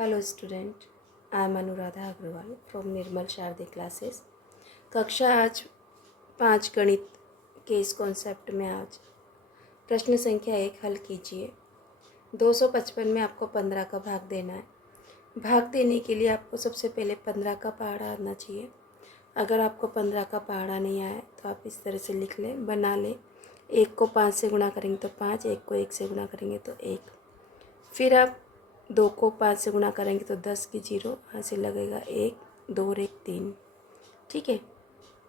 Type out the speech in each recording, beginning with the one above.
Hello student, I am Anuradha Agrawal from Nirmal Sharde classes. कक्षा आज 5 गणित के इस कॉन्सेप्ट में आज प्रश्न संख्या 1 हल कीजिए। 255 में आपको 15 का भाग देना है। भाग देने के लिए आपको सबसे पहले 15 का पहाड़ा आना चाहिए। अगर आपको 15 का पहाड़ा नहीं आया तो आप इस तरह से लिख लें, बना लें। 1 को 5 से गुणा करेंगे तो 5, 1 को 1 से गुणा करेंगे तो 1। फिर आप 2 को 5 से गुणा करेंगे तो 10 की 0, यहाँ से लगेगा 1, 2 और 1 3। ठीक है।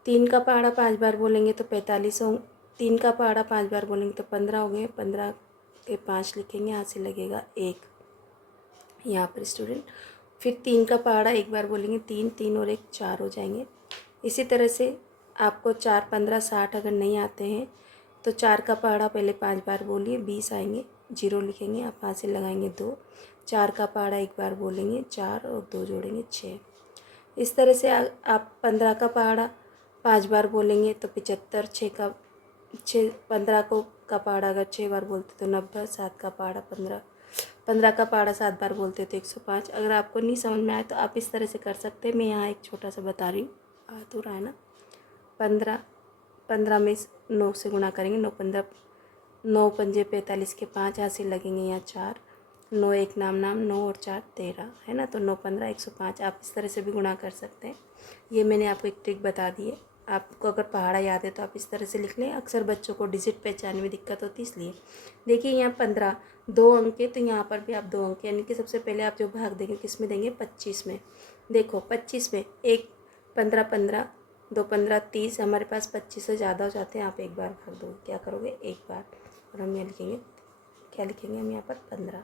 3 का पहाड़ा 5 बार बोलेंगे तो 45 हो। 3 का पहाड़ा 5 बार बोलेंगे तो 15 हो गए। 15 के 5 लिखेंगे, यहाँ से लगेगा 1 यहाँ पर स्टूडेंट। फिर 3 का पहाड़ा 1 बार बोलेंगे 3, 3 और 1 4 हो जाएंगे। इसी तरह से आपको 4 15 60 अगर नहीं आते हैं तो 4 का पहाड़ा पहले 5 बार बोलिए, 20 आएंगे, 0 लिखेंगे, आप यहाँ से लगाएंगे 2। 4 का पहाड़ा 1 बार बोलेंगे 4 और 2 जोड़ेंगे 6। इस तरह से आप 15 का पहाड़ा 5 बार बोलेंगे तो 75, 15 को का पहाड़ा अगर 6 बार बोलते तो 90, 7 का पहाड़ा 15, 15 का पहाड़ा 7 बार बोलते तो 105। अगर आपको नहीं समझ में आए तो आप इस तरह से कर सकते हैं। मैं यहाँ एक छोटा सा बता रही हूँ, आ तो रहा है ना। 15 में 9 से गुणा करेंगे, 9 15, 9 पंजे 45 के 5, यहाँ से लगेंगे यहाँ 4, 9 1 नाम 9 और 4 13 है ना। तो 9 15 105। आप इस तरह से भी गुणा कर सकते हैं। ये मैंने आपको एक ट्रिक बता दी है। आपको अगर पहाड़ा याद है तो आप इस तरह से लिख लें। अक्सर बच्चों को डिजिट पहचानने में दिक्कत होती है, इसलिए देखिए यहाँ 15 2 अंक है तो यहाँ पर भी आप 2 अंक, यानी कि सबसे पहले आप जो भाग देंगे किस में देंगे, 25 में। देखो 25 में 1 15 15, 2 15 30, हमारे पास 25 से ज़्यादा हो जाते हैं। आप एक बार भाग दो, क्या करोगे, एक बार। और हम यहाँ लिखेंगे, क्या लिखेंगे हम यहाँ पर, 15।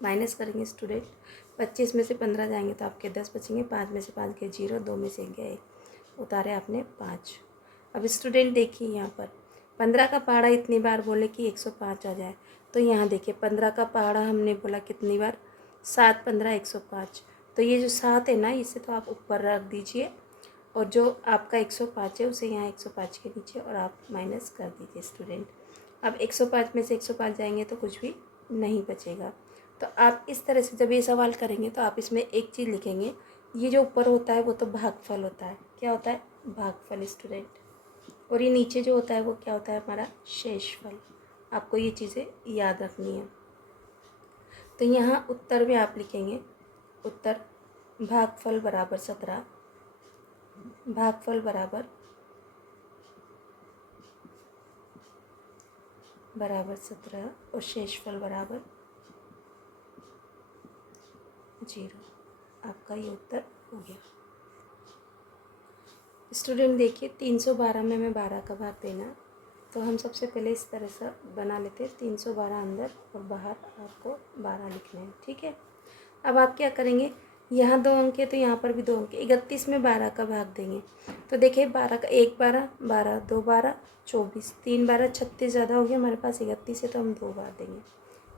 माइनस करेंगे स्टूडेंट, 25 में से 15 जाएंगे तो आपके 10 बचेंगे। 5 में से 5 गए 0, 2 में से 1 गया 1, उतारे आपने 5। अब स्टूडेंट देखिए यहाँ पर 15 का पहाड़ा इतनी बार बोले कि 105 आ जाए। तो यहाँ देखिए 15 का पहाड़ा हमने बोला कितनी बार, 7 15 105। तो ये जो 7 है ना, इसे तो आप ऊपर रख दीजिए और जो आपका 105 है उसे यहाँ 105 के नीचे और आप माइनस कर दीजिए स्टूडेंट। अब 105 में से 105 जाएंगे तो कुछ भी नहीं बचेगा। तो आप इस तरह से जब ये सवाल करेंगे तो आप इसमें एक चीज़ लिखेंगे, ये जो ऊपर होता है वो तो भागफल होता है। क्या होता है, भागफल स्टूडेंट। और ये नीचे जो होता है वो क्या होता है, हमारा शेषफल। आपको ये चीज़ें याद रखनी है। तो यहाँ उत्तर में आप लिखेंगे, उत्तर भागफल बराबर 17, भागफल बराबर 17 और शेषफल बराबर 0। आपका ये उत्तर हो गया स्टूडेंट। देखिए 312 में हमें 12 का भाग देना, तो हम सबसे पहले इस तरह से बना लेते हैं। 312 अंदर और बाहर आपको 12 लिखने हैं, ठीक है। अब आप क्या करेंगे, यहाँ 2 अंक है तो यहाँ पर भी 2 अंक है। 31 में 12 का भाग देंगे तो देखिए 12 का 1 12 12, 2 12 24, 3 12 36 ज़्यादा हो गया हमारे पास। 31 है तो हम 2 बार देंगे।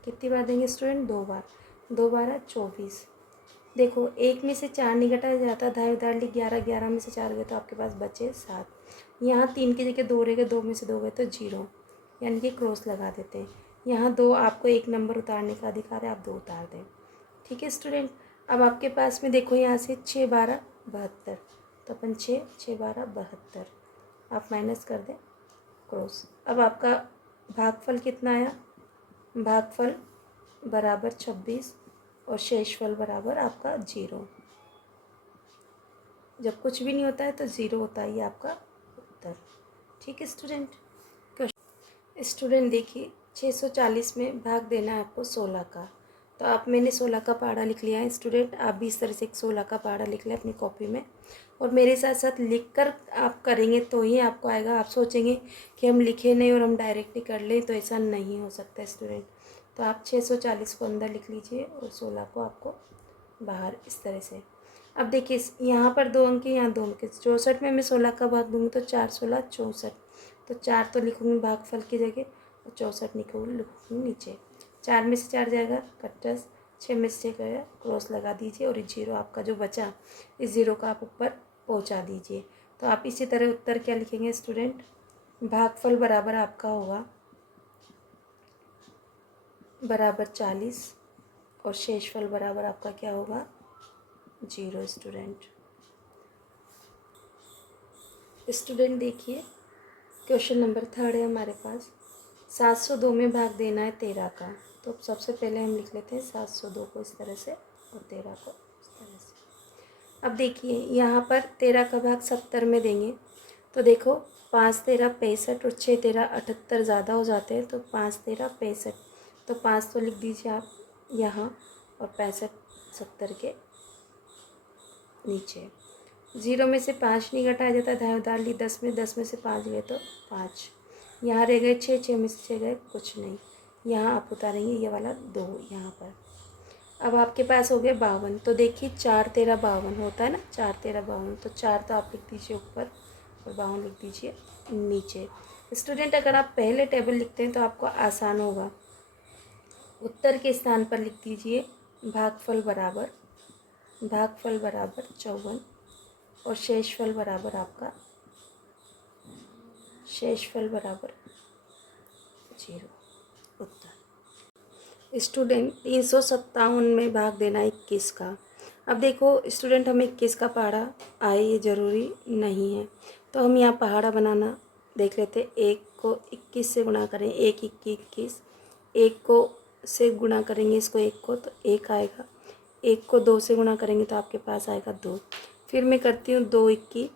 कितनी बार देंगे स्टूडेंट, 2 बार। 2 12 24। देखो 1 में से 4 निकटा जाता, धार उधार ली 11, 11 में से 4 गए तो आपके पास बचे 7। यहाँ 3 की जगह 2 रहेगा, 2 में से 2 गए तो 0, यानी कि क्रॉस लगा देते हैं। यहाँ 2, आपको 1 नंबर उतारने का अधिकार है, आप 2 उतार दें, ठीक है स्टूडेंट। अब आपके पास में देखो यहाँ से 6 12 72, तो अपन 6 6 12 72, आप माइनस कर दें, क्रॉस। अब आपका भागफल कितना आया, भागफल बराबर 26 और शेषफल बराबर आपका 0। जब कुछ भी नहीं होता है तो 0 होता है, ये आपका उत्तर, ठीक है स्टूडेंट। स्टूडेंट देखिए 640 में भाग देना है आपको 16 का। तो आप, मैंने 16 का पहाड़ा लिख लिया है स्टूडेंट। आप भी इस तरह से एक 16 का पहाड़ा लिख लें अपनी कॉपी में और मेरे साथ साथ लिख कर आप करेंगे तो ही आपको आएगा। आप सोचेंगे कि हम लिखे नहीं और हम डायरेक्टली कर लें, तो ऐसा नहीं हो सकता स्टूडेंट। तो आप 640 को अंदर लिख लीजिए और 16 को आपको बाहर, इस तरह से। अब देखिए यहाँ पर 2 अंक, यहाँ 2 अंक। 64 में मैं 16 का भाग दूँगी तो 4 16 64, तो 4 तो लिखूँगी भागफल की जगह और 64 लिखूँगी नीचे। 4 में से 4 जाएगा कट्टस, 6 में से 6 गया, क्रॉस लगा दीजिए और 0 आपका जो बचा, इस 0 का आप ऊपर पहुँचा दीजिए। तो आप इसी तरह उत्तर क्या लिखेंगे स्टूडेंट, भागफल बराबर आपका होगा बराबर 40 और शेषफल बराबर आपका क्या होगा 0 स्टूडेंट। स्टूडेंट देखिए क्वेश्चन नंबर 3 है हमारे पास। 702 में भाग देना है 13 का। तो सबसे पहले हम लिख लेते हैं 702 को इस तरह से और 13 को इस तरह से। अब देखिए यहाँ पर 13 का भाग 70 में देंगे तो देखो 5 13 65 और 6 13 78 ज़्यादा हो जाते हैं, तो 5 13 65, तो 5 तो लिख दीजिए आप यहाँ और 65 70 के नीचे। 0 में से 5 नहीं घटाया जाता, दाएं उधार ली 10 में, 10 में से 5 गए तो 5, यहाँ रह गए 6, 6 में से 6 गए कुछ नहीं, यहाँ आप उतारेंगे ये वाला 2 यहाँ पर। अब आपके पास हो गए 52, तो देखिए 4 13 52 होता है ना, 4 13 52, तो 4 तो आप लिख दीजिए ऊपर और 52 लिख दीजिए नीचे। स्टूडेंट अगर आप पहले टेबल लिखते हैं तो आपको आसान होगा। उत्तर के स्थान पर लिख दीजिए भागफल बराबर 54 और शेषफल बराबर आपका 0। उत्तर। स्टूडेंट 357 में भाग देना 21 का। अब देखो स्टूडेंट हमें 21 का पहाड़ा आए ये ज़रूरी नहीं है, तो हम यहाँ पहाड़ा बनाना देख लेते। एक को 21 से गुणा करें, 1 21 21, एक को से गुणा करेंगे इसको एक को तो 1 आएगा, एक को 2 से गुणा करेंगे तो आपके पास आएगा 2। फिर मैं करती हूँ 2 21,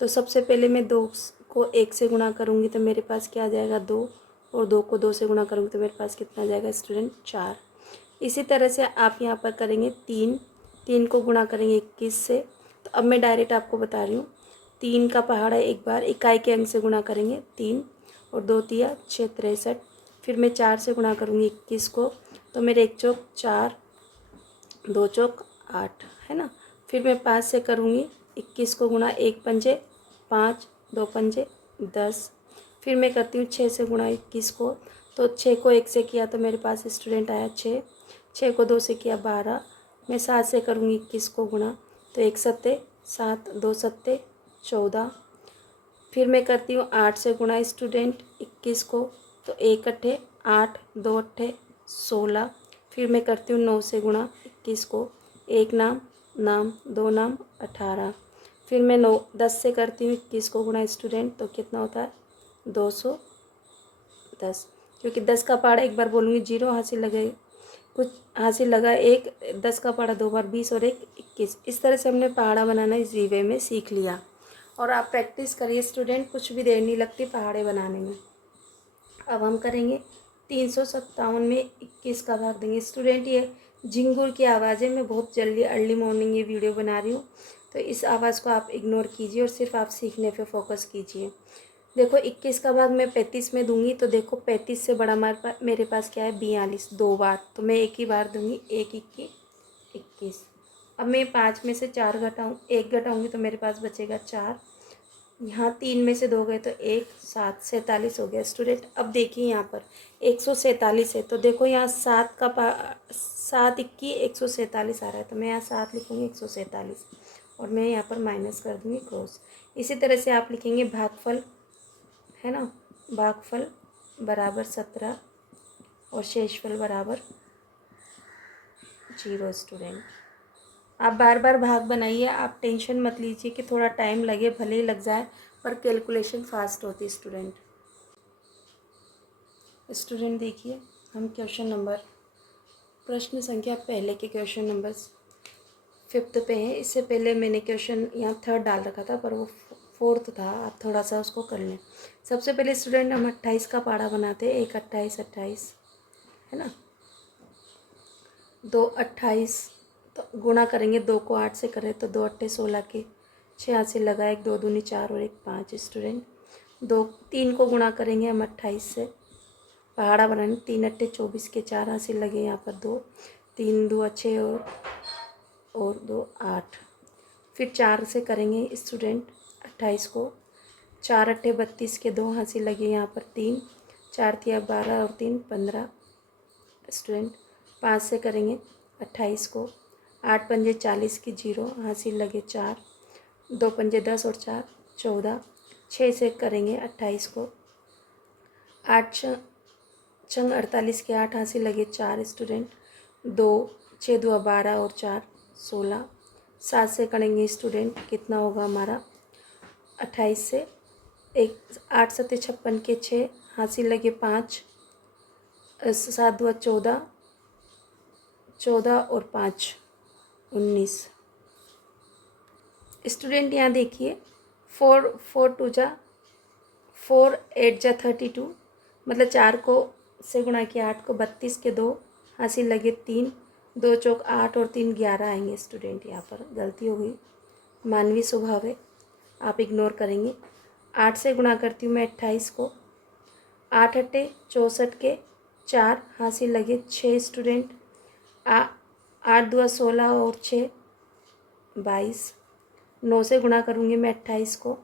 तो सबसे पहले मैं 2 को 1 से गुणा करूँगी तो मेरे पास क्या आ जाएगा 2, और 2 को 2 से गुणा करूँगी तो मेरे पास कितना आ जाएगा स्टूडेंट 4। इसी तरह से आप यहाँ पर करेंगे 3 को गुणा करेंगे 21 से। तो अब मैं डायरेक्ट आपको बता रही हूँ 3 का पहाड़ा एक बार इकाई के अंक से गुणा करेंगे 3 और 2 तिया 6 63। फिर मैं 4 से गुणा करूँगी 21 को, तो मेरे 1 चौक 4 2 चौक 8 है ना। फिर मैं 5 से करूँगी 21 को गुणा, 1 पंजे 5 2 पंजे 10। फिर मैं करती हूँ 6 से गुणा 21 को, तो 6 को 1 से किया तो मेरे पास स्टूडेंट आया 6, 6 को 2 से किया 12। मैं 7 से करूँगी 21 को गुणा, तो 1 सत्ते 7 2 सत्ते 14। फिर मैं करती हूँ 8 से गुणा स्टूडेंट 21 को, तो 1 अट्ठे 8 2 अट्ठे 16। फिर मैं करती हूँ 9 से गुणा 21 को, 1 नाम नाम 2 नाम 18। फिर मैं 10 से करती हूँ 21 को गुणा स्टूडेंट, तो कितना होता है 210। क्योंकि 10 का पहाड़ा एक बार बोलूँगी 0 हासिल लगे, कुछ हासिल लगा 1, 10 का पहाड़ा 2 बार 20 और 1 21। इस तरह से हमने पहाड़ा बनाना इस वे में सीख लिया। और आप प्रैक्टिस करिए स्टूडेंट, कुछ भी देर नहीं लगती पहाड़े बनाने में। अब हम करेंगे 357 में 21 का भाग देंगे। स्टूडेंट ये झिंगुर की आवाज़ है, मैं बहुत जल्दी अर्ली मॉर्निंग ये वीडियो बना रही हूँ, तो इस आवाज़ को आप इग्नोर कीजिए और सिर्फ आप सीखने पे फोकस कीजिए। देखो 21 का भाग मैं 35 में दूंगी, तो देखो 35 से बड़ा मेरे पास क्या है 42, 2 बार, तो मैं एक ही बार दूंगी 1 21 21। अब मैं 5 में से 4 1 घटाऊँगी तो मेरे पास बचेगा 4। यहाँ 3 में से 2 गए तो 1 7 47 हो गया स्टूडेंट। अब देखिए यहाँ पर 147 है, तो देखो यहाँ 7 का 7 21 147 आ रहा है, तो मैं यहाँ 7 लिखूँगी 147 और मैं यहाँ पर माइनस कर दूँगी क्रॉस। इसी तरह से आप लिखेंगे भागफल है ना, भागफल बराबर 17 और शेषफल बराबर 0 स्टूडेंट। आप बार बार भाग बनाइए, आप टेंशन मत लीजिए कि थोड़ा टाइम लगे, भले ही लग जाए, पर कैलकुलेशन फास्ट होती है स्टूडेंट। स्टूडेंट देखिए हम प्रश्न संख्या पहले के क्वेश्चन नंबर 5 पे हैं। इससे पहले मैंने क्वेश्चन यहाँ 3 डाल रखा था पर वो 4 था, आप थोड़ा सा उसको कर लें। सबसे पहले स्टूडेंट हम 28 का पहाड़ा बनाते हैं। 1 28 28 है ना, 2 28, तो गुणा करेंगे 2 को 8 से करें तो 2 अट्ठे 16 के 6 हाथ से लगा, 1 2 दूनी 4 और 1 5 स्टूडेंट। 3 को गुणा करेंगे हम 28 से, पहाड़ा बनाने 3 अट्ठे 24 के 4 हाथ से लगे यहाँ पर 2, 3 2 अच्छे और 2 8। फिर 4 से करेंगे स्टूडेंट 28 को, 4 अट्ठे 32 के 2 हाथ से लगे यहाँ पर 3, 4 तिया 12 और 3 15 स्टूडेंट। 5 से करेंगे 28 को, 8 पंजे 40 की 0 हासिल लगे 4, 2 पंजे 10 और 4 14। 6 से करेंगे 28 को, 8 छंग 48 के 8 हासिल लगे 4 स्टूडेंट। 2 6 2 12 और 4 16। 7 से करेंगे स्टूडेंट, कितना होगा हमारा 28 से 1 8 7 56 के 6 हासिल लगे 5 7 2 14 14 और 5 19। स्टूडेंट यहाँ देखिए 4 4 2 जा 4 8 जा 32, मतलब 4 को से गुणा किया 8 को 32 के 2 हासिल लगे 3 2 चौक 8 और 3 11 आएंगे। स्टूडेंट यहाँ पर गलती हो गई, मानवीय स्वभाव है, आप इग्नोर करेंगे। 8 से गुणा करती हूँ मैं 28 को, 8 अट्ठे 64 के 4 हासिल लगे 6। स्टूडेंट 8 2 16 और 6 22। 9 से गुणा करूँगी मैं 28 को,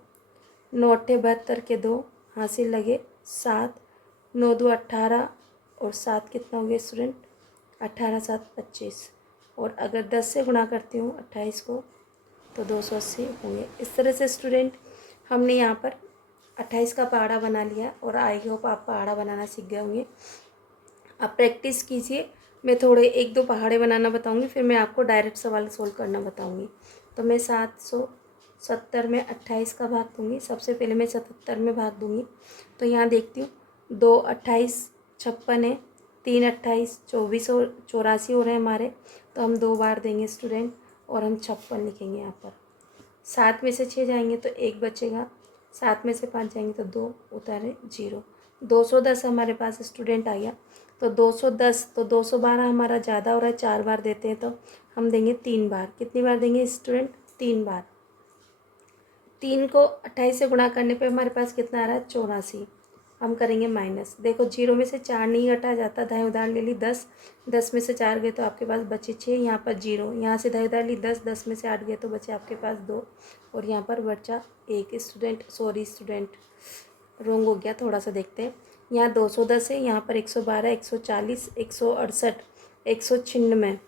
9 अट्ठे 72 के 2 हासिल लगे 7। 9 2 18 और 7 कितना हो गया स्टूडेंट 18 7 25। और अगर 10 से गुणा करती हूँ 28 को तो 280 होंगे। इस तरह से स्टूडेंट हमने यहाँ पर 28 का पहाड़ा बना लिया और आई होप आप पहाड़ा बनाना सीख गए होंगे। आप प्रैक्टिस कीजिए, मैं थोड़े 1-2 पहाड़े बनाना बताऊंगी, फिर मैं आपको डायरेक्ट सवाल सोल्व करना बताऊंगी। तो मैं 770 में 28 का भाग दूंगी। सबसे पहले मैं 77 में भाग दूंगी। तो यहाँ देखती हूँ 2 28 56 है, 3 28 24 और 84 हो रहे हैं हमारे, तो हम 2 बार देंगे स्टूडेंट और हम 56 लिखेंगे यहाँ पर। 7 में से 6 जाएंगे तो 1 बचेगा, 7 में से 5 जाएंगे तो 2 उतारे 0। 210 हमारे पास स्टूडेंट आ गया। तो 210 तो 212 हमारा ज़्यादा हो रहा है, 4 बार देते हैं तो हम देंगे 3 बार। कितनी बार देंगे स्टूडेंट 3 बार। 3 को 28 से गुणा करने पे हमारे पास कितना आ रहा है 84। हम करेंगे माइनस, देखो 0 में से 4 नहीं घटा जाता, दाएं उधार ले ली 10, 10 में से 4 गए तो आपके पास बचे 6, यहाँ पर 0, यहाँ से दाएं उधार ली 10, 10 में से 8 गए तो बचे आपके पास 2 और यहाँ पर बचा 1। स्टूडेंट सॉरी स्टूडेंट रोंग हो गया, थोड़ा सा देखते हैं। यहाँ 210 है, यहाँ पर 112 140 168 196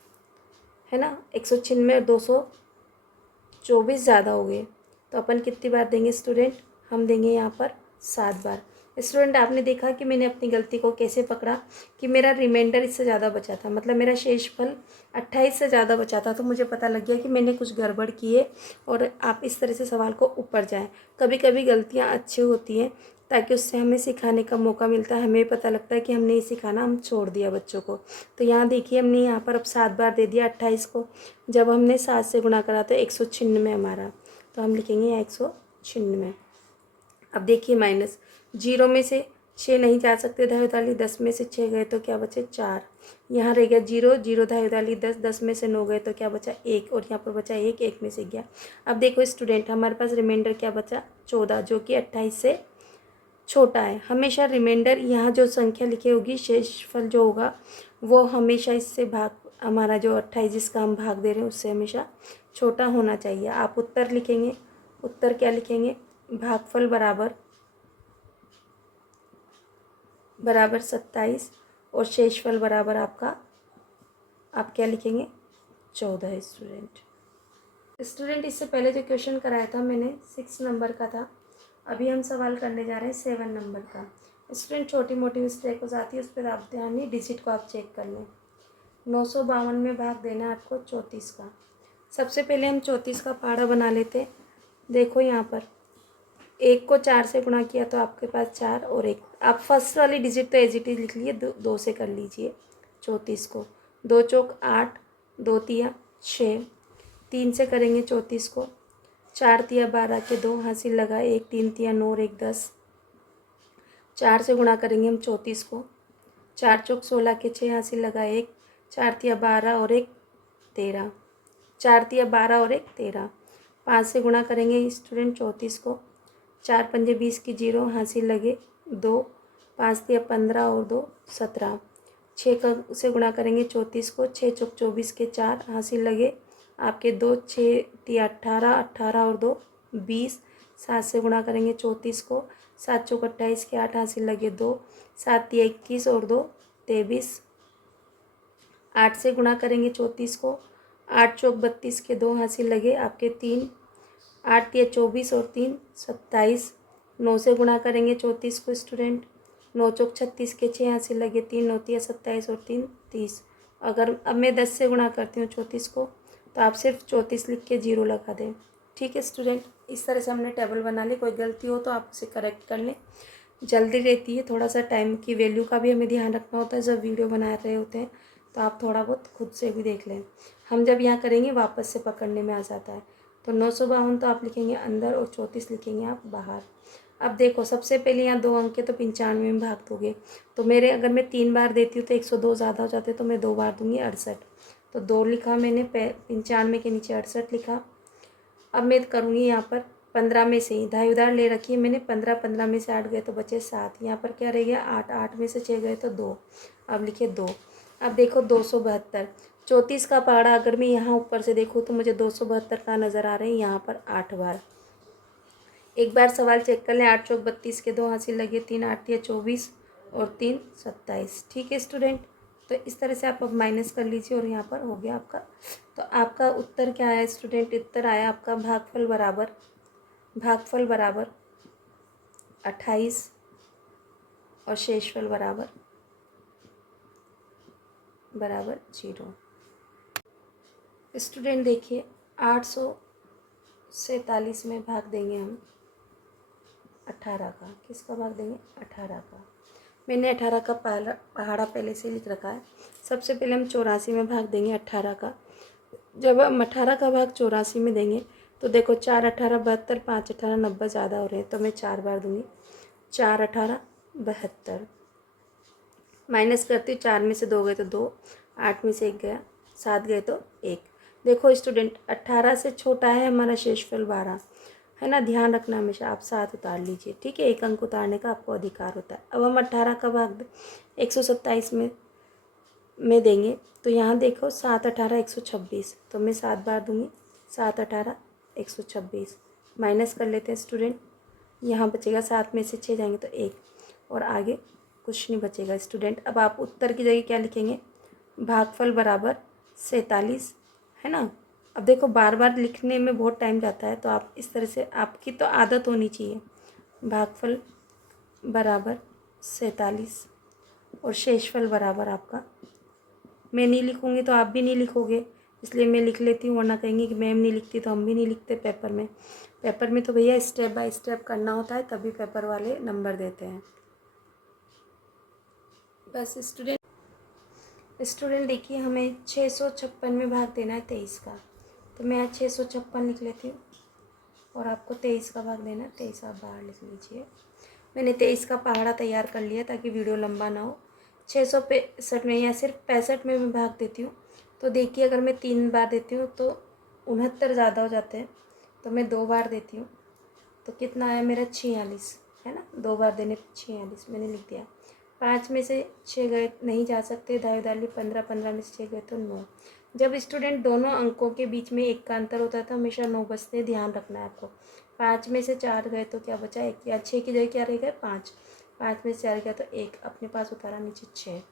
है ना, 196 और 224 ज़्यादा हो गए, तो अपन कितनी बार देंगे स्टूडेंट, हम देंगे यहाँ पर 7 बार। स्टूडेंट आपने देखा कि मैंने अपनी गलती को कैसे पकड़ा कि मेरा रिमाइंडर इससे ज़्यादा बचा था, मतलब मेरा शेषफल 28 से ज़्यादा बचा था, तो मुझे पता लग गया कि मैंने कुछ गड़बड़ की है। और आप इस तरह से सवाल को ऊपर जाएं। कभी कभी गलतियाँ अच्छी होती हैं ताकि उससे हमें सिखाने का मौका मिलता है, हमें पता लगता है कि हमने ये सिखाना हम छोड़ दिया बच्चों को। तो यहाँ देखिए हमने यहाँ पर अब 7 बार दे दिया 28 को, जब हमने 7 से गुणा करा तो 196 हमारा, तो हम लिखेंगे यहाँ 196। अब देखिए माइनस, 0 में से 6 नहीं जा सकते, दाएं उधार 10 में से 6 गए तो क्या बचे 4, यहाँ रह गया 0 0 दाएं उधार 10, 10 में से 9 गए तो क्या बचा 1 और यहाँ पर बचा 1, 1 में से गया। अब देखो स्टूडेंट हमारे पास रिमाइंडर क्या बचा 14, जो कि 28 से छोटा है। हमेशा रिमाइंडर यहाँ जो संख्या लिखी होगी शेषफल जो होगा वो हमेशा इससे भाग, हमारा जो 28 जिसका हम भाग दे रहे हैं उससे हमेशा छोटा होना चाहिए। आप उत्तर लिखेंगे, उत्तर क्या लिखेंगे, भागफल बराबर 27 और शेषफल बराबर आपका, आप क्या लिखेंगे 14 है। स्टूडेंट इससे पहले जो क्वेश्चन कराया था मैंने 6 नंबर का था, अभी हम सवाल करने जा रहे हैं 7 नंबर का। स्टूडेंट छोटी मोटी मिस्टेक हो जाती है, उस पर आप ध्यान नहीं, डिजिट को आप चेक कर लें। 952 में भाग देना है आपको 34 का। सबसे पहले हम 34 का पहाड़ा बना लेते। देखो यहाँ पर 1 को 4 से गुणा किया तो आपके पास 4 और 1, आप फर्स्ट वाली डिजिट तो एज इट इज लिख लिए, 2 से कर लीजिए 34 को। 2 चौक 8, 2 तिया 6, 3 से करेंगे 34 को, 4 तिया 12 के 2 हासिल लगा 1, 3 तिया 9 और 1 10। 4 से गुणा करेंगे हम 34 को, 4 चौक 16 के 6 हासिल लगा 1, 4 तिया 12 और 1 13, 4 तिया 12 और 1 13। 5 से गुणा करेंगे स्टूडेंट 34 को, 4 पंजे 20 की 0 हासिल लगे 2, 5 तिया 15 और 2 17। 6 का से गुणा करेंगे 34 को, 6 चौक 24 के 4 हासिल लगे आपके 2, 6 तिया 18, 18 और 2 20। 7 से गुणा करेंगे 34 को, 7 चौक 28 के 8 हासिल लगे 2, 7 तिया 21 और 2 23। 8 से गुणा करेंगे 34 को, 8 चौक 32 के 2 हासिल लगे आपके 3, 8 तिया 24 और 3 27। 9 से गुणा करेंगे 34 को स्टूडेंट, 9 चौक 36 के 6 हासिल लगे 3, 9 तिया 27 और 3 30। अगर अब मैं 10 से गुणा करती हूँ 34 को, तो आप सिर्फ 34 लिख के 0 लगा दें। ठीक है स्टूडेंट, इस तरह से हमने टेबल बना ली। कोई गलती हो तो आप उसे करेक्ट कर लें। जल्दी रहती है, थोड़ा सा टाइम की वैल्यू का भी हमें ध्यान रखना होता है जब वीडियो बना रहे होते हैं, तो आप थोड़ा बहुत खुद से भी देख लें। हम जब यहाँ करेंगे वापस से पकड़ने में आ जाता है। तो 952 तो आप लिखेंगे अंदर और 34 लिखेंगे आप बाहर। अब देखो, सबसे पहले यहाँ 2 अंक के तो 95 में भाग दोगे, तो मेरे अगर मैं 3 बार देती हूँ तो 102 ज़्यादा हो जाते, तो मैं 2 बार दूंगी 68। तो 2 लिखा मैंने, 95 के नीचे 68 लिखा। अब मैं करूँगी यहाँ पर 15 में से ही ढाई उधार ले रखी है मैंने। 15 में से 8 गए तो बचे 7। यहाँ पर क्या रह गया 8, 8 में से 6 गए तो 2। अब लिखे 2। अब देखो 272, 34 का पहाड़ा अगर मैं यहाँ ऊपर से देखूँ तो मुझे 272 का नज़र आ रहा है यहाँ पर 8 बार। एक बार सवाल चेक कर लें। 8 चौक 32 के 2 हासिल लगे, 3 8 या 24 और 3 27। ठीक है स्टूडेंट, तो इस तरह से आप अब माइनस कर लीजिए और यहाँ पर हो गया आपका। तो आपका उत्तर क्या आया स्टूडेंट? उत्तर आया आपका भागफल बराबर 28 और शेषफल बराबर 0। स्टूडेंट देखिए, 847 में भाग देंगे हम 18 का। किसका भाग देंगे? 18 का। मैंने 18 का पहाड़ा पहले से लिख रखा है। सबसे पहले हम 84 में भाग देंगे 18 का। जब हम 18 का भाग 84 में देंगे तो देखो 4 18 72, 5 18 90 ज़्यादा हो रहे हैं, तो मैं 4 बार दूंगी। 4 18 72। माइनस करती हूँ, 4 में से 2 गए तो 2, 8 में से 1 गया, 7 गए तो 1। देखो स्टूडेंट, 18 से छोटा है हमारा शेषफल 12, है ना। ध्यान रखना हमेशा, आप 7 उतार लीजिए। ठीक है, 1 अंक उतारने का आपको अधिकार होता है। अब हम 18 का भाग 127 में देंगे, तो यहाँ देखो 7 18 126, तो मैं 7 बार दूंगी। 7 18 126। माइनस कर लेते हैं स्टूडेंट, यहाँ बचेगा 7 में से 6 जाएंगे तो 1, और आगे कुछ नहीं बचेगा स्टूडेंट। अब आप उत्तर की जगह क्या लिखेंगे? भागफल बराबर 47, है ना। अब देखो बार बार लिखने में बहुत टाइम जाता है, तो आप इस तरह से, आपकी तो आदत होनी चाहिए। भागफल बराबर 47 और शेषफल बराबर आपका, मैं नहीं लिखूँगी तो आप भी नहीं लिखोगे, इसलिए मैं लिख लेती हूँ, वरना कहेंगे कि मैम नहीं लिखती, तो हम भी नहीं लिखते पेपर में। पेपर में तो भैया स्टेप बाय स्टेप करना होता है, तभी पेपर वाले नंबर देते हैं। बस स्टूडेंट देखिए, हमें 656 में भाग देना है 23 का, तो मैं आज 656 लिख लेती हूँ और आपको 23 का भाग देना है। 23 आप बाहर लिख लीजिए। मैंने 23 का पहाड़ा तैयार कर लिया ताकि वीडियो लंबा ना हो। 665 में या सिर्फ 65 में मैं भाग देती हूँ, तो देखिए अगर मैं 3 बार देती हूँ तो 69 ज़्यादा हो जाते हैं, तो मैं 2 बार देती हूँ, तो कितना आया मेरा 46, है ना। 2 बार देने पर 46 मैंने लिख दिया। 5 में से 6 गए, नहीं जा सकते, दाएं डाली। 15 15 में से 6 गए तो 9। जब स्टूडेंट दोनों अंकों के बीच में 1 का अंतर होता है तो हमेशा 9 बचते हैं, ध्यान रखना है आपको। 5 में से 4 गए तो क्या बचा? 1, या 6 की जगह क्या रह गया? 5। 5 में से 4 गया तो 1, अपने पास उतारा नीचे 6।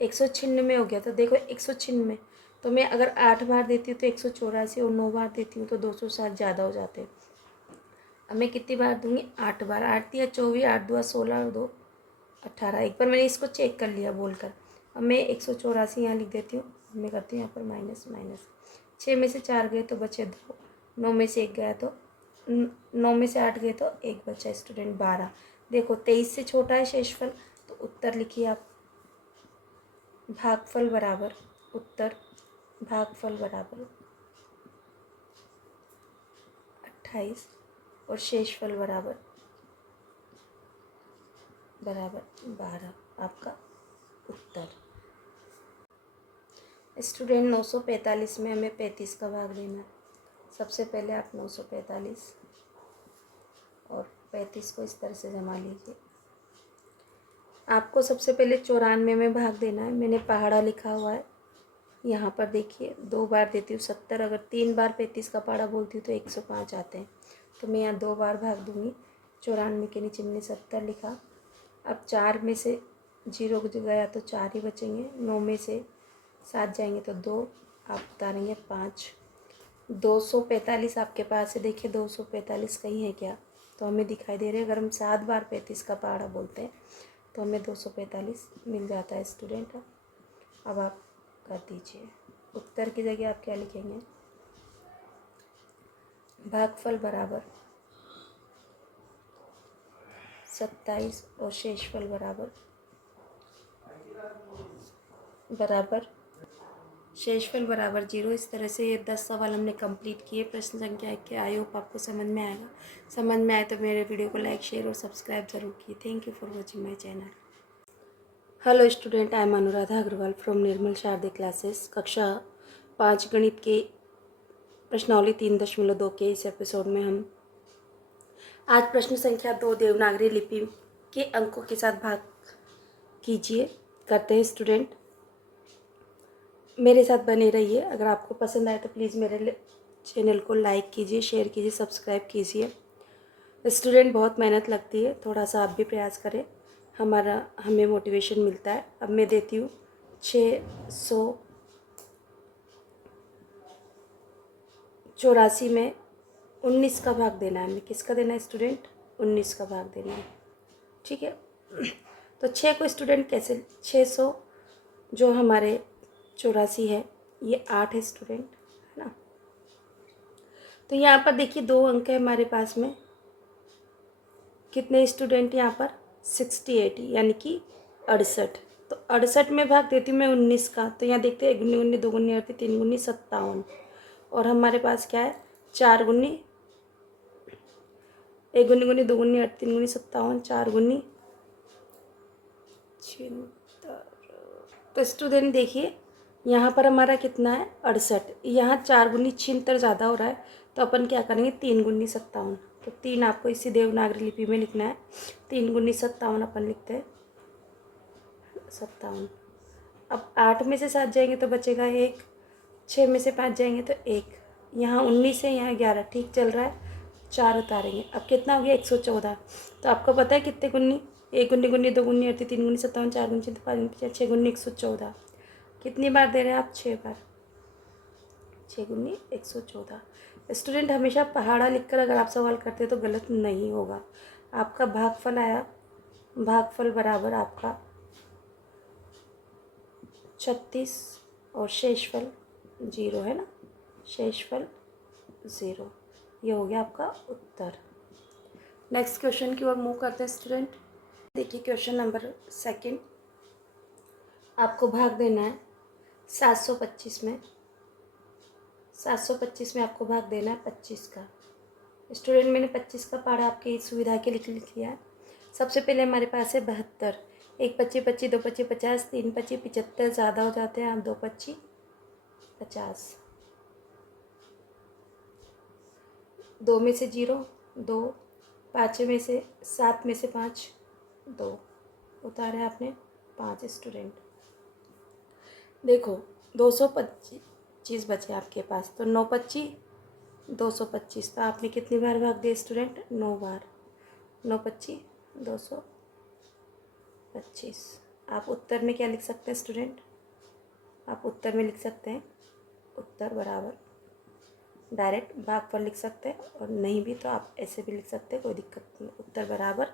196 हो गया। तो देखो 196, तो मैं अगर 8 बार देती हूँ तो 184, और 9 बार देती हूँ तो 260 ज़्यादा हो जाते हैं। अब मैं कितनी बार दूंगी? 8 बार। 8 या 24, 8 2 16 और 2 18। एक बार मैंने इसको चेक कर लिया बोलकर। अब मैं 184 यहाँ लिख देती हूँ। मैं करती हूँ यहाँ पर माइनस माइनस। 6 में से 4 गए तो बचे 2, 9 में से 1 गया तो 9 में से 8 गए तो 1 बचा स्टूडेंट 12। देखो 23 से छोटा है शेषफल, तो उत्तर लिखिए आप। भागफल बराबर उत्तर, भागफल बराबर 28 और शेषफल बराबर 12, आपका उत्तर। स्टूडेंट 945 में हमें 35 का भाग देना है। सबसे पहले आप 945 और 35 को इस तरह से जमा लीजिए। आपको सबसे पहले 94 में भाग देना है। मैंने पहाड़ा लिखा हुआ है यहाँ पर, देखिए 2 बार देती हूँ 70। अगर 3 बार 35 का पहाड़ा बोलती हूँ तो 105 आते हैं, तो मैं यहाँ 2 बार भाग दूँगी। 94 के नीचे मैंने 70 लिखा। अब 4 में से 0 गया तो 4 ही बचेंगे। 9 में से 7 जाएंगे तो 2, आप उतारेंगे 5। 245 आपके पास है, देखिए 245 कहीं है क्या? तो हमें दिखाई दे रहे हैं। अगर हम 7 बार 35 का पहाड़ा बोलते हैं तो हमें 245 मिल जाता है स्टूडेंट। अब आप कर दीजिए। उत्तर की जगह आप क्या लिखेंगे? भागफल बराबर 27 और शेषफल बराबर शेषफल बराबर 0। इस तरह से ये 10 सवाल हमने कंप्लीट किए प्रश्न संख्या 1 के। आई होप आपको समझ में आएगा। समझ में आए तो मेरे वीडियो को लाइक, शेयर और सब्सक्राइब जरूर कीजिए। Thank you for watching my channel. Hello student, I am Anuradha Agrawal from Nirmal Sharde classes. कक्षा 5 गणित के प्रश्नावली 3.2 के इस एपिसोड में हम आज प्रश्न संख्या 2 देवनागरी लिपि के अंकों के साथ भाग करते हैं। स्टूडेंट मेरे साथ बने रहिए। अगर आपको पसंद आए तो प्लीज़ मेरे चैनल को लाइक कीजिए, शेयर कीजिए, सब्सक्राइब कीजिए। स्टूडेंट बहुत मेहनत लगती है, थोड़ा सा आप भी प्रयास करें, हमें मोटिवेशन मिलता है। अब मैं देती हूँ 684 में 19 का भाग देना है हमें। किसका देना है स्टूडेंट? 19 का भाग देना है। ठीक है, तो 6 को स्टूडेंट कैसे 600 जो हमारे 84 है, ये 8 है स्टूडेंट, है ना। तो यहाँ पर देखिए 2 अंक है हमारे पास में। कितने स्टूडेंट यहाँ पर? 68 यानी कि 68। तो 68 में भाग देती हूँ मैं 19 का। तो यहाँ देखते हैं 1 गुनी 19, 2 गुनी 38, 3 गुनी 57 और हमारे पास क्या है? 4 गुनी 1 गुनी 2 गुनी 8, 3 गुनी 57, 4 गुनी 76। तो स्टूडेंट देखिए यहाँ पर हमारा कितना है? 68। यहाँ 4 गुनी 76 ज़्यादा हो रहा है, तो अपन क्या करेंगे? 3 गुनी 57। तो 3 आपको इसी देवनागरी लिपि में लिखना है। 3 गुनी 57 अपन लिखते हैं 57। अब 8 में से 7 जाएंगे तो बचेगा 1, 6 में से 5 जाएंगे तो 1, यहाँ 19 है, यहाँ 11, ठीक चल रहा है। 4 उतारेंगे, अब कितना हो गया? 114। तो आपको पता है कितने गुनी? 1 गुनी 2 गुनी 38, 3 गुनी 57, 4 गुनी 5 गुनी 6 गुनी 114। कितनी बार दे रहे हैं आप? 6 बार। 6 गुनी 114। स्टूडेंट हमेशा पहाड़ा लिखकर अगर आप सवाल करते तो गलत नहीं होगा। आपका भागफल आया, भागफल बराबर आपका 36 और शेषफल 0 है ना, शेषफल 0। ये हो गया आपका उत्तर। नेक्स्ट क्वेश्चन की ओर मूव करते हैं स्टूडेंट। देखिए क्वेश्चन नंबर 2, आपको भाग देना है 725 में। 725 में आपको भाग देना है 25 का। स्टूडेंट मैंने 25 का पहाड़ा आपकी सुविधा के लिए लिख लिया है। सबसे पहले हमारे पास है 72। 1 25 25, 2 25 50, 3 25 75, ज़्यादा हो जाते हैं आप 2 25 50। 2 में से 0 2, 5 में से 7 में से 5 2, उतारे आपने 5। स्टूडेंट देखो 225 बचे आपके पास, तो 9 25 225। तो आपने कितनी बार भाग दिया स्टूडेंट? 9 बार। 9 25 225। आप उत्तर में क्या लिख सकते हैं स्टूडेंट? आप उत्तर में लिख सकते हैं उत्तर बराबर, डायरेक्ट भागफल लिख सकते हैं, और नहीं भी तो आप ऐसे भी लिख सकते हैं, कोई दिक्कत नहीं। उत्तर बराबर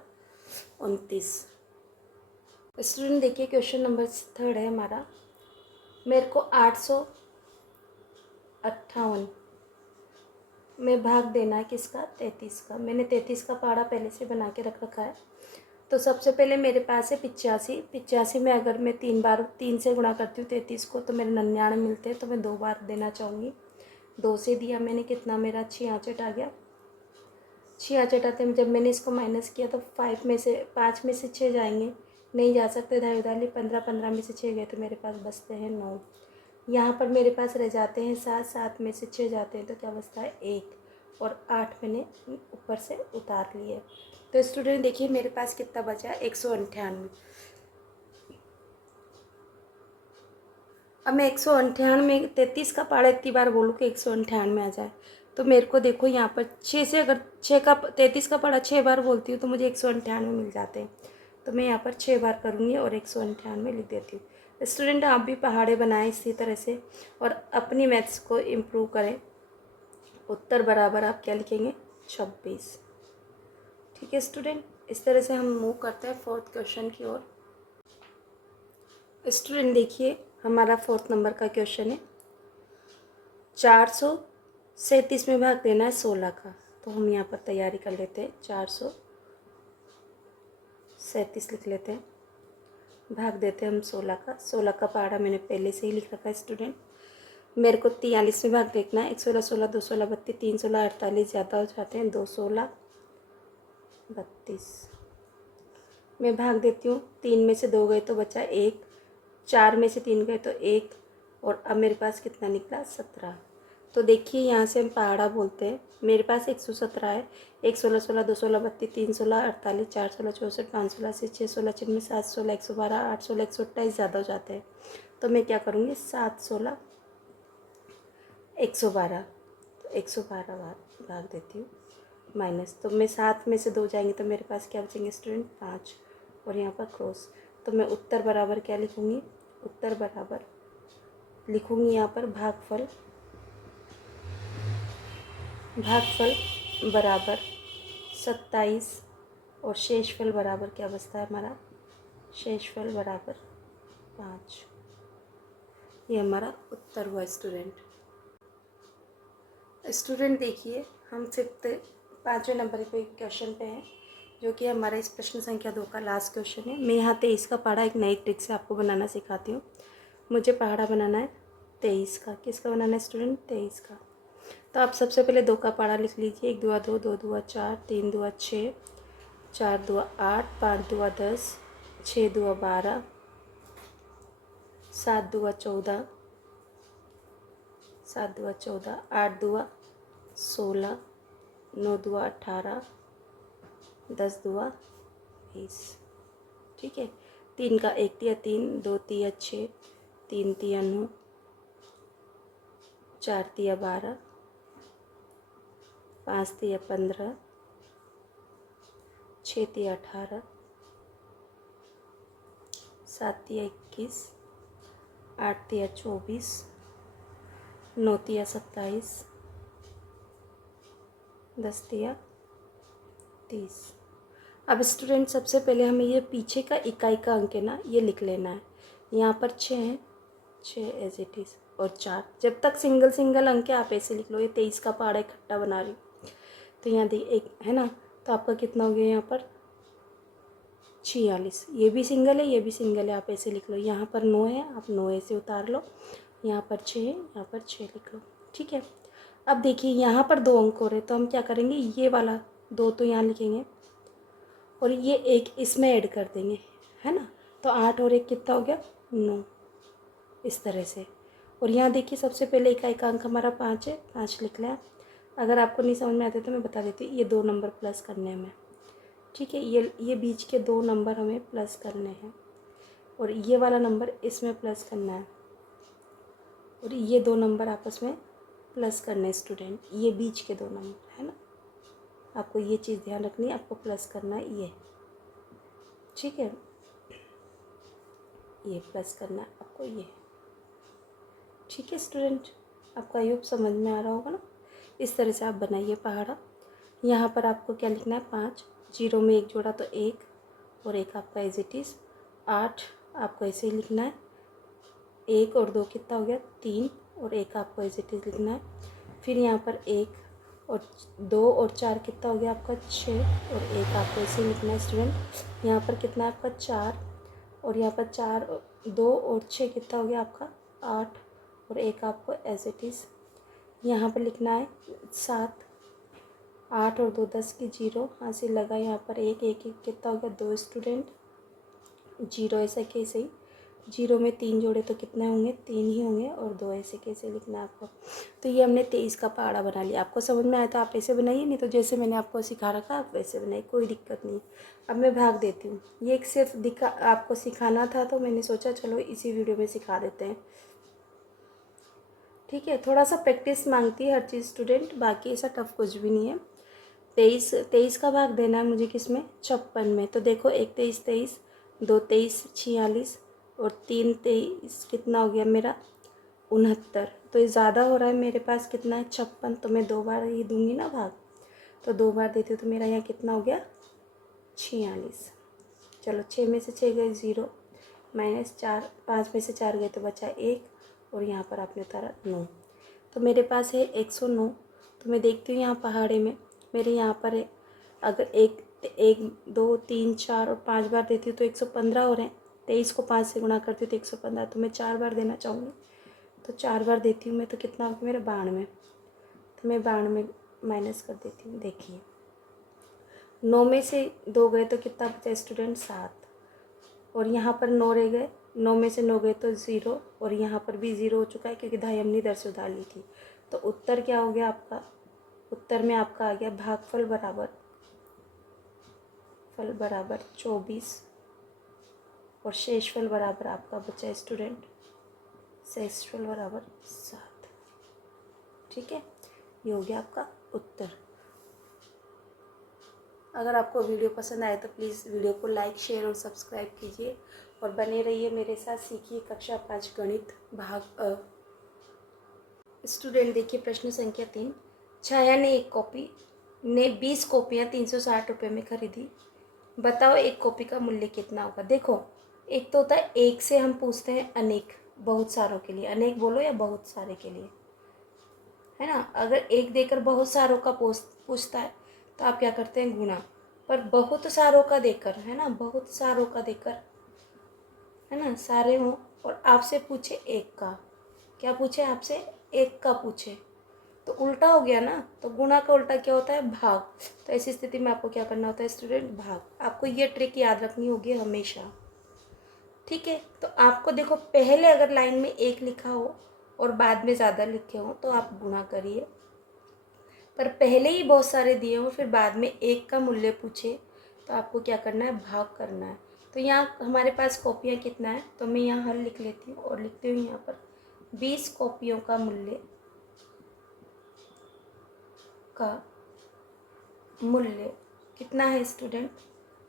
29। स्टूडेंट देखिए क्वेश्चन नंबर 3 है हमारा। मेरे को 858 में भाग देना है किसका? 33 का। मैंने 33 का पहाड़ा पहले से बना के रख रखा है। तो सबसे पहले मेरे पास है 85। 85 में अगर मैं 3 से गुणा करती हूँ 33 को तो मेरे 99 मिलते हैं, तो मैं 2 बार देना चाहूँगी। 2 से दिया मैंने, कितना मेरा 66 आ गया। 66 आते हैं, जब मैंने इसको माइनस किया तो 5 में से 6 जाएंगे, नहीं जा सकते, धाई उधार 15 में से 6 गए तो मेरे पास बचते हैं 9। यहाँ पर मेरे पास रह जाते हैं 7 में से 6 जाते हैं तो क्या बचता है? 1, और 8 मैंने ऊपर से उतार लिए। तो स्टूडेंट देखिए मेरे पास कितना बचा है? 198। अब मैं 198 में 33 का पहाड़ा इतनी बार बोलूँ कि 198 में आ जाए, तो मेरे को देखो यहाँ पर 6 से, अगर 33 का पहाड़ा 6 बार बोलती हूँ तो मुझे 198 मिल जाते हैं। तो मैं यहाँ पर 6 बार करूँगी और 198 लिख देती हूँ। स्टूडेंट आप भी पहाड़े बनाएं इसी तरह से और अपनी मैथ्स को इम्प्रूव करें। उत्तर बराबर आप क्या लिखेंगे? 26। ठीक है स्टूडेंट, इस तरह से हम मूव करते हैं 4th क्वेश्चन की ओर। स्टूडेंट देखिए हमारा 4th नंबर का क्वेश्चन है। 437 में भाग देना है 16 का, तो हम यहाँ पर तैयारी कर लेते हैं। 437 लिख लेते हैं, भाग देते हैं हम 16 का। 16 का पहाड़ा मैंने पहले से ही लिख रखा है स्टूडेंट। मेरे को 43 में भाग देखना है। 1 16 16 2 16 32 3 16 48 ज़्यादा हो जाते हैं। 2 16 32 मैं भाग देती हूँ। 3 में से 2 गए तो बचा 1, 4 में से 3 गए तो 1, और अब मेरे पास कितना निकला 17। तो देखिए यहाँ से हम पहाड़ा बोलते हैं। मेरे पास 117 है। 1 16 16 2 16 32 3 16 48 4 16 64 5 16 से 6 16 96 7 16 112 8 16 128 ज़्यादा हो जाते हैं। तो मैं क्या करूँगी 7 16 112, तो 112 भाग देती हूँ माइनस। तो मैं 7 में से 2 जाएंगे तो मेरे पास क्या बचेंगे स्टूडेंट 5, और यहाँ पर क्रॉस। तो मैं उत्तर बराबर क्या लिखूँगी, उत्तर बराबर लिखूँगी यहाँ पर भागफल बराबर 27, और शेषफल बराबर क्या बचता है हमारा, शेषफल बराबर 5। ये हमारा उत्तर हुआ स्टूडेंट देखिए हम 5वें नंबर पे क्वेश्चन पे हैं, जो कि हमारा इस प्रश्न संख्या 2 का लास्ट क्वेश्चन है। मैं यहाँ 23 का पहाड़ा एक नई ट्रिक से आपको बनाना सिखाती हूँ। मुझे पहाड़ा बनाना है 23 का। किसका बनाना है स्टूडेंट, 23 का। तो आप सबसे पहले 2 का पहाड़ा लिख लीजिए। 1 2 2 2 2 4 3 2 6 4 2 8 5 2 10 6 2 12 7 2 14 7 2 14 8 2 16 9 2 18 10 2 20। ठीक है। 3 का 1 तिया 3 2 तिया 6 3 तिया 9 4 तिया 12 5 तिया 15 6 तिया 18 7 तिया 21 8 तिया 24 9 तिया 27 10 तिया 30। अब स्टूडेंट सबसे पहले हमें ये पीछे का इकाई का अंक है ना, ये लिख लेना है। यहाँ पर 6 है, 6 एज इट इज़, और 4। जब तक सिंगल सिंगल अंक है आप ऐसे लिख लो। ये 23 का पहाड़ा इकट्ठा बना रही हूँ। तो यहाँ देखिए एक है ना, तो आपका कितना हो गया यहाँ पर 46। ये भी सिंगल है, ये भी सिंगल है, आप ऐसे लिख लो। यहाँ पर 9 है, आप 9 ऐसे उतार लो। यहाँ पर 6 है, यहाँ पर 6 लिख लो। ठीक है। अब देखिए यहाँ पर 2 अंक हो रहे, तो हम क्या करेंगे, ये वाला 2 तो यहाँ लिखेंगे, और ये 1 इसमें ऐड कर देंगे, है ना। तो 8 और 1 कितना हो गया 9, इस तरह से। और यहाँ देखिए सबसे पहले इकाई का अंक हमारा 5 है, 5 लिख लिया। अगर आपको नहीं समझ में आते तो मैं बता देती हूँ। ये 2 नंबर प्लस करने हैं हमें। ठीक है। ये बीच के 2 नंबर हमें प्लस करने हैं, और ये वाला नंबर इसमें प्लस करना है, और ये 2 नंबर आपस में प्लस करने हैं स्टूडेंट। ये बीच के 2 नंबर है ना, आपको ये चीज़ ध्यान रखनी है, आपको प्लस करना है ये। ठीक है, ये प्लस करना है आपको ये। ठीक है स्टूडेंट, आपको आई होप समझ में आ रहा होगा ना। इस तरह से आप बनाइए पहाड़ा। यहाँ पर आपको क्या लिखना है 5, 0 में 1 जोड़ा तो 1, और 1 आपका एज इट इज़ 8 आपको ऐसे ही लिखना है। 1 और 2 कितना हो गया 3, और 1 आपको एज इट इज़ लिखना है। फिर यहाँ पर 1 और 2 और 4 कितना हो गया आपका 6, और 1 आपको ऐसे ही लिखना है स्टूडेंट। यहाँ पर कितना है आपका 4, और यहाँ पर 4 2 और 6 कितना हो गया आपका 8, और 1 आपको एज इट इज़ यहाँ पर लिखना है 7। 8 और 2 10 की 0 हासिल लगा। यहाँ पर 1 1 1 कितना हो गया 2 स्टूडेंट। 0 ऐसे कैसे ही, 0 में 3 जोड़े तो कितने होंगे 3 ही होंगे, और 2 ऐसे कैसे लिखना है आपको। तो ये हमने 23 का पहाड़ा बना लिया। आपको समझ में आया तो आप ऐसे बनाइए, नहीं तो जैसे मैंने आपको सिखा रखा आप वैसे बनाइए, कोई दिक्कत नहीं। अब मैं भाग देती हूँ। ये एक सिर्फ आपको सिखाना था, तो मैंने सोचा चलो इसी वीडियो में सिखा देते हैं। ठीक है, थोड़ा सा प्रैक्टिस मांगती है हर चीज़ स्टूडेंट, बाकी ऐसा टफ कुछ भी नहीं है। 23 का भाग देना है मुझे किस में 56 में। तो देखो 1 23 23, 2 23 46, और 3 23 कितना हो गया मेरा 69। तो ये ज़्यादा हो रहा है मेरे पास, कितना है 56। तो मैं 2 बार ही दूंगी ना भाग, तो 2 बार देती हूँ, तो मेरा यहाँ कितना हो गया 46। चलो 6 में से 6 गए 0, -4, 5 में से 4 गए तो बचा 1 और यहाँ पर आपने उतारा 9। तो मेरे पास है 109। तो मैं देखती हूँ यहाँ पहाड़े में मेरे यहाँ पर है, अगर 1 1 2 3 4 और 5 बार देती हूँ तो 115 हो रहे हैं। 23 को 5 से गुणा करती हूँ तो 115। तो मैं 4 बार देना चाहूँगी, तो 4 बार देती हूँ मैं, तो कितना होगा मेरा 92। तो मैं 92 माइनस कर देती हूँ। देखिए 9 में से 2 गए तो कितना बचा स्टूडेंट? 7। और यहाँ पर 9 रह गए, 9 में से 9 गए तो 0, और यहाँ पर भी 0 हो चुका है क्योंकि धाई हमने इधर से उधार ली थी। तो उत्तर क्या हो गया आपका? उत्तर में आपका आ गया भागफल बराबर 24 और शेषफल बराबर आपका बचा स्टूडेंट, शेषफल बराबर 7। ठीक है, ये हो गया आपका उत्तर। अगर आपको वीडियो पसंद आए तो प्लीज़ वीडियो को लाइक, शेयर और सब्सक्राइब कीजिए और बने रहिए मेरे साथ। सीखिए कक्षा 5 गणित भाग स्टूडेंट देखिए प्रश्न संख्या 3। छाया ने 20 कॉपियाँ 360 रुपये में खरीदी। बताओ एक कॉपी का मूल्य कितना होगा। देखो एक तो होता है एक से हम पूछते हैं अनेक, बहुत सारों के लिए, अनेक बोलो या बहुत सारे के लिए, है ना। अगर एक देकर बहुत सारों का पूछता है तो आप क्या करते हैं? गुणा। पर बहुत सारों का देकर, है ना, बहुत सारों का देकर, है ना, सारे हों और आपसे पूछे एक का, क्या पूछे आपसे? एक का पूछे, तो उल्टा हो गया ना। तो गुणा का उल्टा क्या होता है? भाग। तो ऐसी स्थिति में आपको क्या करना होता है स्टूडेंट? भाग। आपको ये ट्रिक याद रखनी होगी हमेशा। ठीक है, तो आपको देखो पहले अगर लाइन में 1 लिखा हो और बाद में ज़्यादा लिखे हो तो आप गुणा करिए, पर पहले ही बहुत सारे दिए हो फिर बाद में 1 का मूल्य पूछे तो आपको क्या करना है? भाग करना है। तो यहाँ हमारे पास कॉपियाँ कितना है, तो मैं यहाँ हल लिख लेती हूँ और लिखती हूँ यहाँ पर 20 कॉपियों का मूल्य कितना है स्टूडेंट?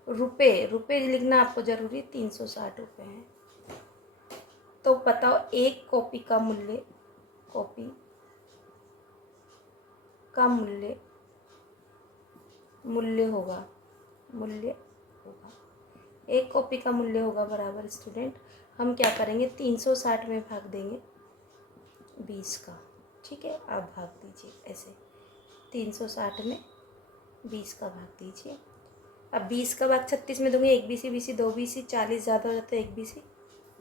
रुपये। रुपये लिखना आपको ज़रूरी, 360 रुपये है। तो बताओ एक कॉपी का मूल्य मूल्य होगा एक कॉपी का मूल्य होगा बराबर स्टूडेंट, हम क्या करेंगे? 360 में भाग देंगे 20 का। ठीक है, आप भाग दीजिए ऐसे, 360 में 20 का भाग दीजिए। अब 20 का भाग 36 में दूंगे, 1 बीसी बीसी 2 बीसी, 40 ज़्यादा हो जाता है, 1 बीसी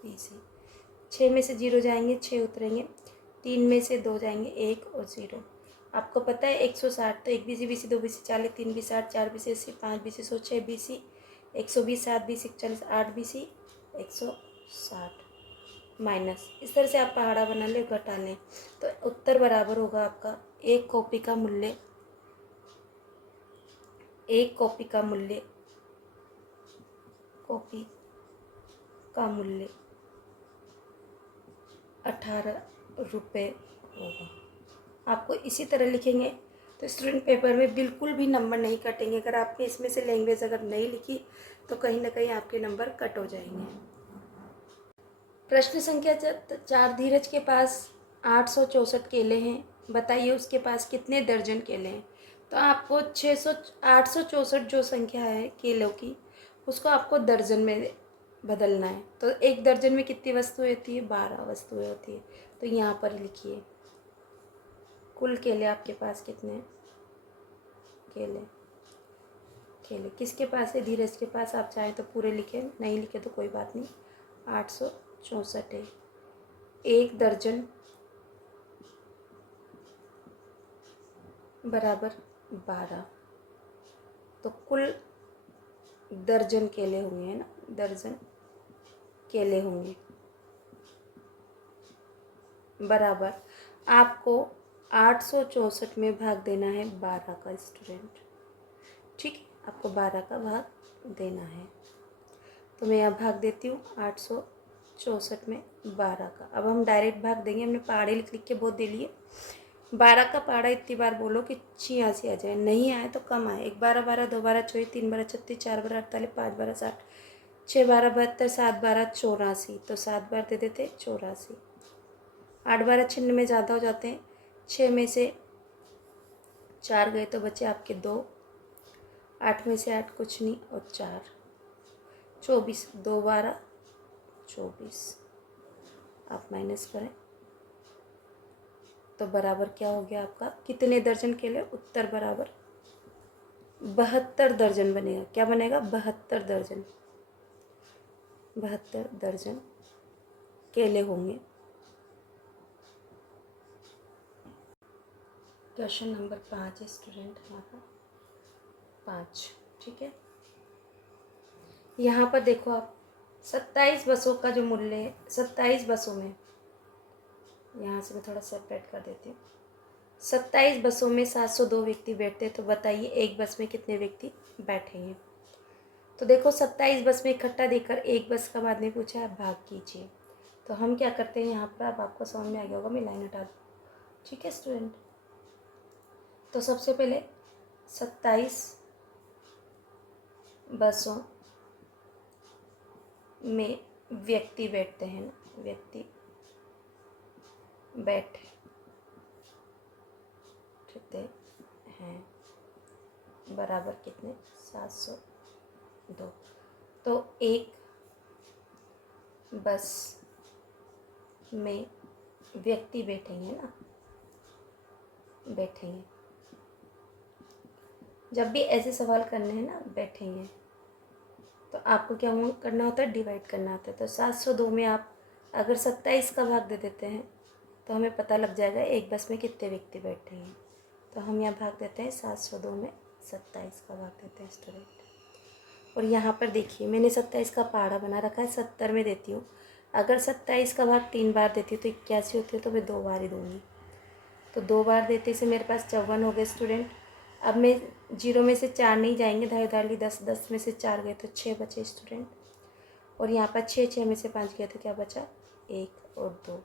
बीसी। 6 में से 0 जाएंगे, 6 उतरेंगे, 3 में से 2 जाएंगे, 1 और 0। आपको पता है 160, तो 1 BC BC 2 BC 40, 3 BC 60, 4 BC 80, 5 BC 100, 6 BC 120, 7 BC 41, 8 BC 160 minus. इस तरह से आप पहाड़ा बना लें, घटा लें, तो उत्तर बराबर होगा आपका एक कॉपी का मूल्य 18 रुपये होगा। आपको इसी तरह लिखेंगे तो स्टूडेंट पेपर में बिल्कुल भी नंबर नहीं कटेंगे। अगर आपने इसमें से लैंग्वेज अगर नहीं लिखी तो कहीं ना कहीं आपके नंबर कट हो जाएंगे। प्रश्न संख्या 4। धीरज के पास 864 केले हैं, बताइए उसके पास कितने दर्जन केले हैं। तो आपको 864 जो संख्या है केलों की, उसको आपको दर्जन में बदलना है। तो एक दर्जन में कितनी वस्तुएं होती है? 12 वस्तुएं होती है। तो यहाँ पर लिखिए कुल केले आपके पास कितने हैं? केले किसके पास है? धीरज के पास। आप चाहें तो पूरे लिखें, नहीं लिखे तो कोई बात नहीं। 864 है। एक दर्जन बराबर 12, तो कुल दर्जन केले होंगे, है ना, दर्जन केले होंगे बराबर आपको 864 में भाग देना है 12 का स्टूडेंट। ठीक है, आपको 12 का भाग देना है। तो मैं यहाँ भाग देती हूँ 864 में 12 का। अब हम डायरेक्ट भाग देंगे, हमने पहाड़े लिख लिख के बहुत दे लिए। 12 का पहाड़ा इतनी बार बोलो कि 86 आ जाए, नहीं आए तो कम आए। 1 12 12, 2 12 24, 3 12 36, 4 12 48, 5 12 60, 6 12 72, 7 12 84। तो 7 बार दे देते 84। 8 12 96 ज़्यादा हो जाते हैं। 6 में से 4 गए तो बचे आपके 2, 8 में से 8 कुछ नहीं और 4, 24, 2 12 24। आप माइनस करें तो बराबर क्या हो गया आपका, कितने दर्जन केले, उत्तर बराबर 72 दर्जन बनेगा। क्या बनेगा, 72 दर्जन, 72 दर्जन केले होंगे। क्वेश्चन नंबर 5 है स्टूडेंट हमारा, 5। ठीक है, यहाँ पर देखो आप 27 बसों का जो मूल्य है, 27 बसों में, यहाँ से मैं थोड़ा सेपरेट कर देती हूँ। 27 बसों में 702 व्यक्ति बैठते हैं, तो बताइए एक बस में कितने व्यक्ति बैठेंगे। तो देखो 27 बस में इकट्ठा देकर एक बस का बाद में पूछा है, भाग कीजिए। तो हम क्या करते हैं यहाँ पर, अब आपको समझ में आ गया होगा, मैं लाइन हटा दूँ। ठीक है स्टूडेंट, तो सबसे पहले 27 बसों में व्यक्ति बैठते हैं ना, व्यक्ति बैठते हैं, बराबर कितने, 702। तो एक बस में व्यक्ति बैठेंगे ना, बैठेंगे। जब भी ऐसे सवाल करने हैं ना, बैठेंगे, तो आपको क्या करना होता है, डिवाइड करना होता है। तो 702 में आप अगर 27 का भाग दे देते हैं तो हमें पता लग जाएगा एक बस में कितने व्यक्ति बैठेंगे। तो हम यहाँ भाग देते हैं 702 में 27 का भाग देते हैं स्टूडेंट। और यहाँ पर देखिए मैंने 27 का पहाड़ा बना रखा है, 70 में देती हूँ। अगर 27 का भाग 3 बार देती हूँ तो 81 होती है, तो मैं 2 बार ही दूँगी। तो 2 बार देते से मेरे पास 54 हो गए स्टूडेंट। अब मैं 0 में से 4 नहीं जाएंगे, धाई उधार 10, 10 में से 4 गए तो 6 बचे स्टूडेंट। और यहाँ पर 6, 6 में से 5 गया तो क्या बचा, 1 और 2,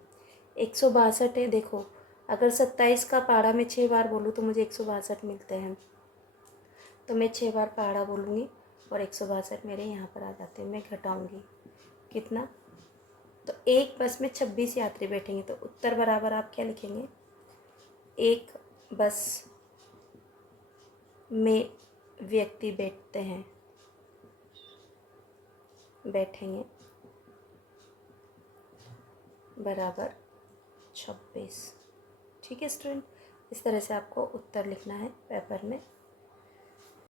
162 है। देखो अगर 27 का पहाड़ा मैं 6 बार बोलूँ तो मुझे 162 मिलते हैं। तो मैं 6 बार पहाड़ा बोलूँगी और 162 मेरे यहाँ पर आ जाते हैं। मैं घटाऊँगी कितना, तो एक बस में 26 यात्री बैठेंगे, तो उत्तर बराबर आप क्या लिखेंगे, एक बस में व्यक्ति बैठेंगे बराबर 26। ठीक है स्टूडेंट, इस तरह से आपको उत्तर लिखना है पेपर में।